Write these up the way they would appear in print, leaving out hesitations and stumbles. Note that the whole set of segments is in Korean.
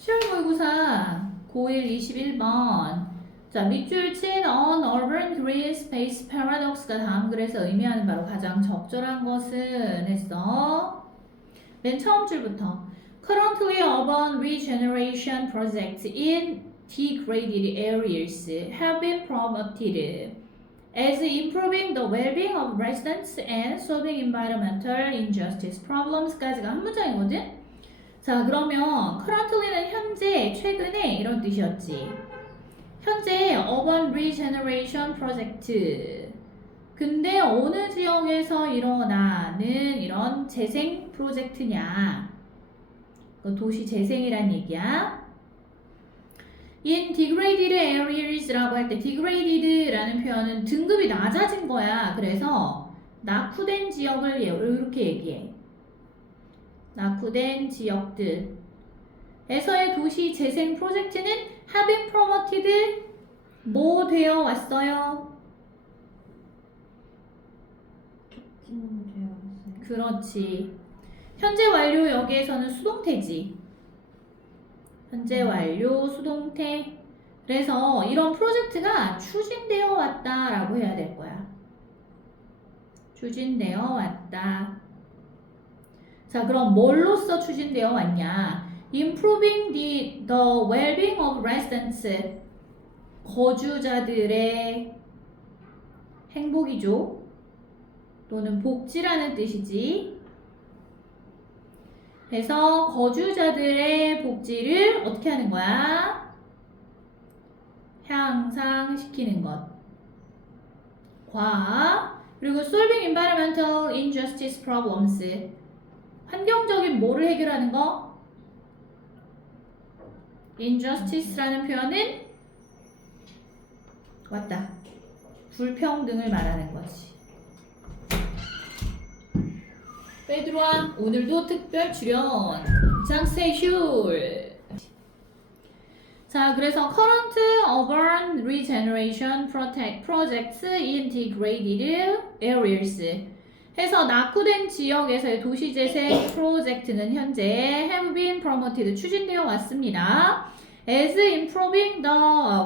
10월 모의고사 고1 21번. 자, 밑줄 친 on urban green space paradox가 다음 글에서 의미하는 바로 가장 적절한 것은 했어. 맨 처음 줄부터 Currently urban regeneration projects in degraded areas have been promoted as improving the well-being of residents and solving environmental injustice problems까지가 한 문장이거든? 자, 그러면 currently는 현재, 최근에 이런 뜻이었지. 현재 urban regeneration project. 근데 어느 지역에서 일어나는 이런 재생 프로젝트냐? 도시 재생이란 얘기야. In degraded areas라고 할 때 degraded라는 표현은 등급이 낮아진 거야. 그래서 낙후된 지역을 이렇게 얘기해. 낙후된 지역들에서의 도시 재생 프로젝트는 have been promoted 뭐 되어 왔어요? 촉진되어 왔어요. 그렇지. 현재 완료 여기에서는 수동태지. 현재 완료 수동태. 그래서 이런 프로젝트가 추진되어 왔다라고 해야 될 거야. 추진되어 왔다. 자, 그럼 뭘로써 추진되어 왔냐? Improving the well-being of residents. 거주자들의 행복이죠. 또는 복지라는 뜻이지. 그래서 거주자들의 복지를 어떻게 하는 거야? 향상시키는 것. 그리고 solving environmental injustice problems. 환경적인 뭐를 해결하는 거? injustice라는 표현은 왔다. 불평등을 말하는 거지. 빼들어와. 오늘도 특별 출연 장세휴. 자, 그래서 current urban regeneration projects in degraded areas 해서 낙후된 지역에서의 도시재생 프로젝트는 현재 have been promoted 추진되어 왔습니다. as improving the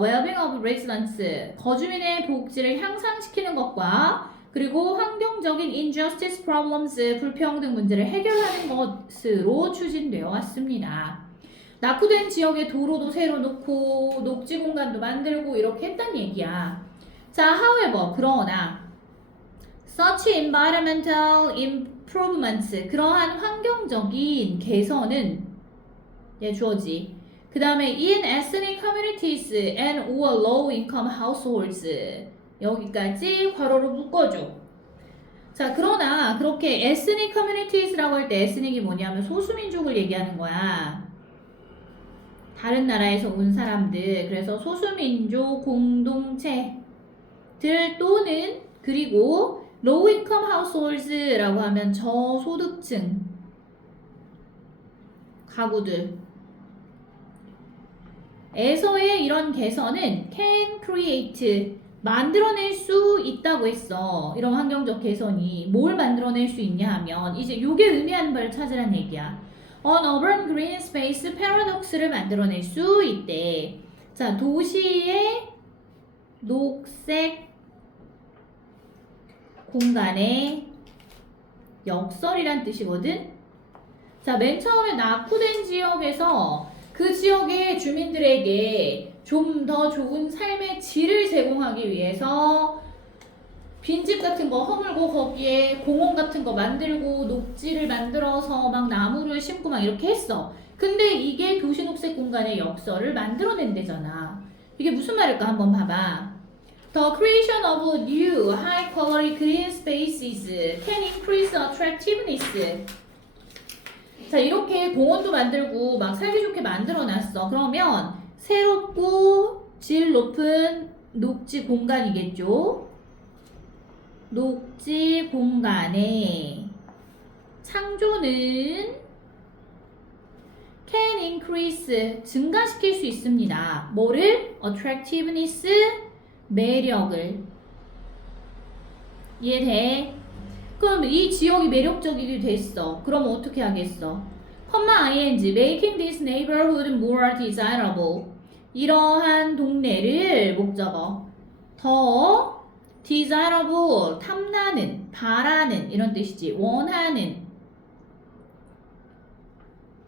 well-being of residents 거주민의 복지를 향상시키는 것과 그리고 환경적인 injustice problems 불평등 문제를 해결하는 것으로 추진되어 왔습니다. 낙후된 지역에 도로도 새로 놓고 녹지 공간도 만들고 이렇게 했단 얘기야. 자, however 그러나 such environmental improvements 그러한 환경적인 개선은 주어지. 그 다음에 in ethnic communities and or low income households 여기까지 괄호로 묶어줘. 자, 그러나 그렇게 ethnic communities라고 할 때 ethnic이 뭐냐면 소수민족을 얘기하는 거야. 다른 나라에서 온 사람들. 그래서 소수민족 공동체들 또는 그리고 low income households라고 하면 저소득층 가구들 에서의 이런 개선은 can create 만들어낼 수 있다고 했어. 이런 환경적 개선이 뭘 만들어낼 수 있냐 하면 이제 요게 의미하는 바를 찾으란 얘기야. On urban green space paradox를 만들어낼 수 있대. 자, 도시의 녹색 공간의 역설이란 뜻이거든. 자, 맨 처음에 낙후된 지역에서 그 지역의 주민들에게 좀 더 좋은 삶의 질을 제공하기 위해서 빈집 같은 거 허물고 거기에 공원 같은 거 만들고 녹지를 만들어서 막 나무를 심고 막 이렇게 했어. 근데 이게 도시 녹색 공간의 역설을 만들어낸대잖아. 이게 무슨 말일까 한번 봐봐. The creation of new high quality green spaces can increase attractiveness. 자, 이렇게 공원도 만들고 막 살기 좋게 만들어놨어. 그러면 새롭고 질 높은 녹지 공간이겠죠. 녹지 공간의 창조는 can increase 증가시킬 수 있습니다. 뭐를? attractiveness 매력을. 이해돼? 그럼 이 지역이 매력적이게 됐어. 그럼 어떻게 하겠어? ing making this neighborhood more desirable. 이러한 동네를 목적어 더 desirable 탐나는 바라는 이런 뜻이지 원하는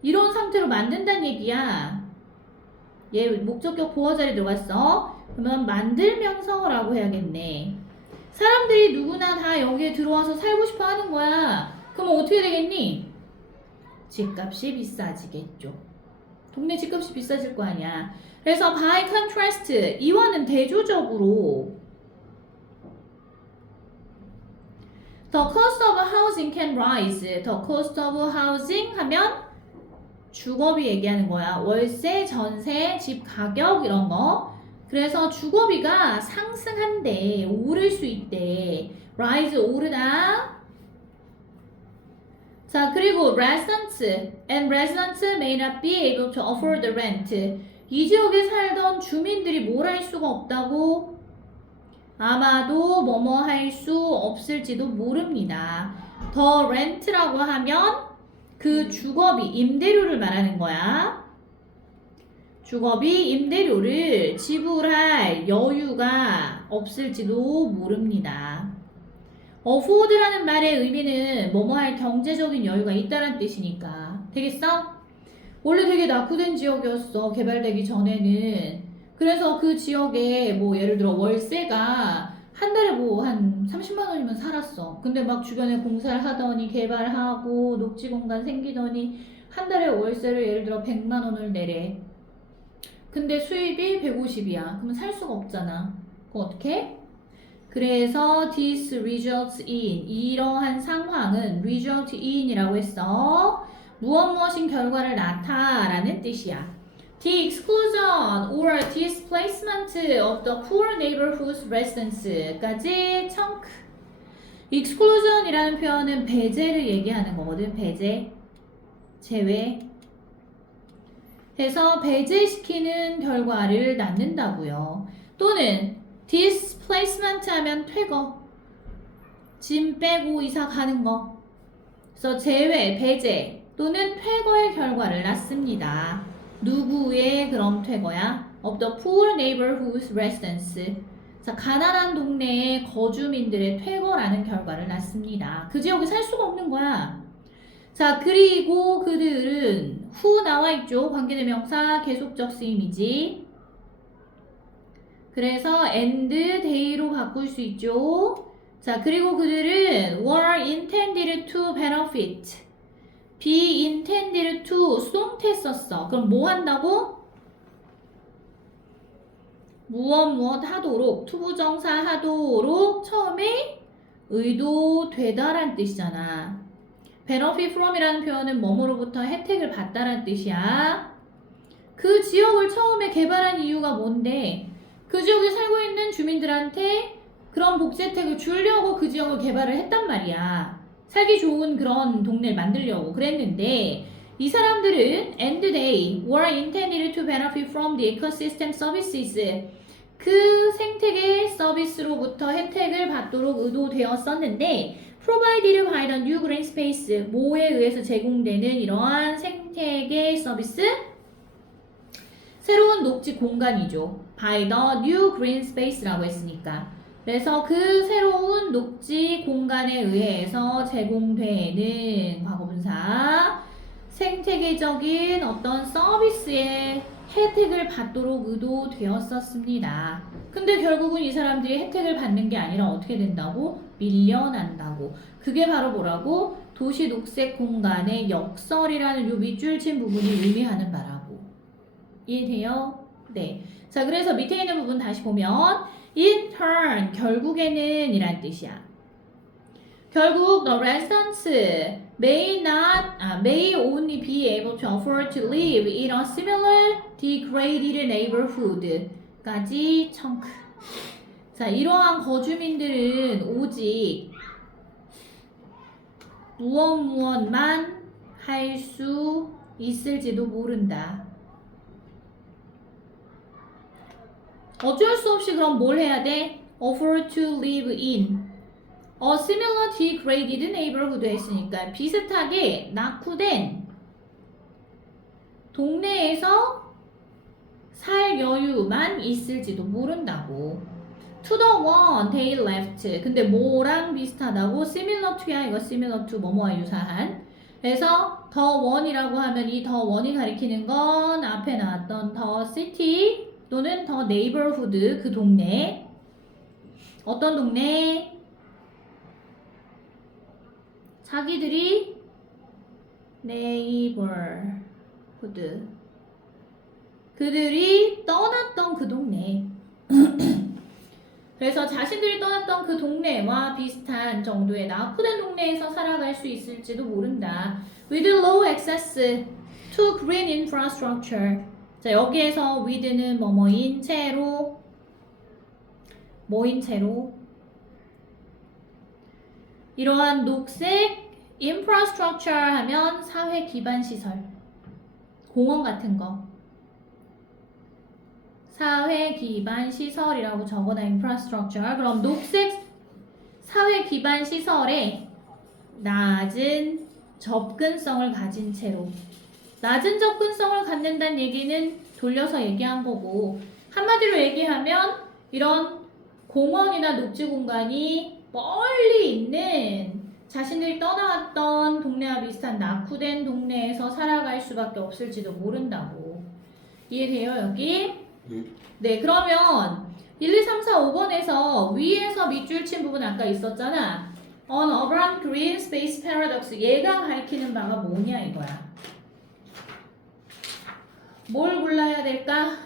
이런 상태로 만든다는 얘기야. 얘 목적격 보어 자리에 들어갔어. 그러면 만들 명사어라고 해야겠네. 사람들이 누구나 다 여기에 들어와서 살고 싶어 하는 거야. 그럼 어떻게 되겠니? 집값이 비싸지겠죠. 동네 집값이 비싸질 거 아니야. 그래서 by contrast 이와는 대조적으로 the cost of housing can rise. the cost of housing 하면 주거비 얘기하는 거야. 월세, 전세, 집 가격 이런 거. 그래서 주거비가 상승한대. 오를 수 있대. rise 오르다. 자, 그리고 residents and residents may not be able to afford the rent. 이 지역에 살던 주민들이 뭘 할 수가 없다고? 아마도 뭐뭐 할 수 없을지도 모릅니다. 더 rent라고 하면 그 주거비, 임대료를 말하는 거야. 주거비, 임대료를 지불할 여유가 없을지도 모릅니다. afford라는 말의 의미는 뭐뭐 할 경제적인 여유가 있다는 뜻이니까. 되겠어? 원래 되게 낙후된 지역이었어. 개발되기 전에는. 그래서 그 지역에 뭐 예를 들어 월세가 한 달에 뭐 한 30만 원이면 살았어. 근데 막 주변에 공사를 하더니 개발하고 녹지 공간 생기더니 한 달에 월세를 예를 들어 100만 원을 내래. 근데 수입이 150이야. 그러면 살 수가 없잖아. 그럼 어떻게? 그래서 this results in 이러한 상황은 result in이라고 했어. 무엇인 결과를 낳다라는 뜻이야. The exclusion or displacement of the poor neighborhood residents.까지 chunk. exclusion이라는 표현은 배제를 얘기하는 거거든. 배제, 제외. 해서 배제시키는 결과를 낳는다고요. 또는 displacement 하면 퇴거, 짐 빼고 이사 가는 거. 그래서 제외, 배제 또는 퇴거의 결과를 낳습니다. 누구의 그럼 퇴거야? Of the poor neighborhood residents. 자, 가난한 동네의 거주민들의 퇴거라는 결과를 낳습니다. 그 지역에 살 수가 없는 거야. 자, 그리고 그들은 who 나와 있죠. 관계대명사 계속적 쓰임이지. 그래서 and they로 바꿀 수 있죠. 자, 그리고 그들은 were intended to benefit. be intended to 수동태 썼어. 그럼 뭐 한다고? 무엇 하도록 투부정사 하도록 처음에 의도되다란 뜻이잖아. benefit from이라는 표현은 뭐뭐로부터 혜택을 받다란 뜻이야. 그 지역을 처음에 개발한 이유가 뭔데? 그 지역에 살고 있는 주민들한테 그런 복지 혜택을 주려고 그 지역을 개발을 했단 말이야. 살기 좋은 그런 동네를 만들려고 그랬는데 이 사람들은 and they were intended to benefit from the ecosystem services. 그 생태계 서비스로부터 혜택을 받도록 의도되었었는데 provided by the new green space. 뭐에 의해서 제공되는 이러한 생태계 서비스? 새로운 녹지 공간이죠. by the new green space라고 했으니까. 그래서 그 새로운 녹지 공간에 의해서 제공되는 과거분사 생태계적인 어떤 서비스의 혜택을 받도록 의도되었었습니다. 근데 결국은 이 사람들이 혜택을 받는 게 아니라 어떻게 된다고? 밀려난다고. 그게 바로 뭐라고? 도시 녹색 공간의 역설이라는 요 밑줄 친 부분이 의미하는 바라고. 이해돼요? 네. 자, 그래서 밑에 있는 부분 다시 보면 in turn, 결국에는 이란 뜻이야. 결국 the residents may only be able to afford to live in a similar degraded neighborhood 까지 청크. 자, 이러한 거주민들은 오직 무엇만 할 수 있을지도 모른다. 어쩔 수 없이 그럼 뭘 해야 돼? Afford to live in a similar degraded neighborhood 했으니까 비슷하게 낙후된 동네에서 살 여유만 있을지도 모른다고. To the one they left. 근데 뭐랑 비슷하다고? Similar to야. 이거 similar to 뭐뭐와 유사한. 그래서 the one이라고 하면 이 the one이 가리키는 건 앞에 나왔던 the city 또는 the neighborhood 그 동네. 어떤 동네? 자기들이 neighborhood 그들이 떠났던 그 동네. 그래서 자신들이 떠났던 그 동네와 비슷한 정도의 낙후된 동네에서 살아갈 수 있을지도 모른다. With low access to green infrastructure. 자, 여기에서 with는 뭐뭐인 채로 뭐인 채로 이러한 녹색 infrastructure 하면 사회 기반 시설, 공원 같은 거. 사회 기반 시설이라고 적어놔 infrastructure. 그럼 녹색 사회 기반 시설에 낮은 접근성을 가진 채로. 낮은 접근성을 갖는다는 얘기는 돌려서 얘기한 거고, 한마디로 얘기하면 이런 공원이나 녹지 공간이 멀리 있는 자신들이 떠나왔던 동네와 비슷한 낙후된 동네에서 살아갈 수밖에 없을지도 모른다고. 이해돼요 여기? 네, 그러면 1, 2, 3, 4, 5번에서 위에서 밑줄 친 부분 아까 있었잖아. On urban green space paradox. 얘가 가리키는 바가 뭐냐 이거야. 뭘 골라야 될까?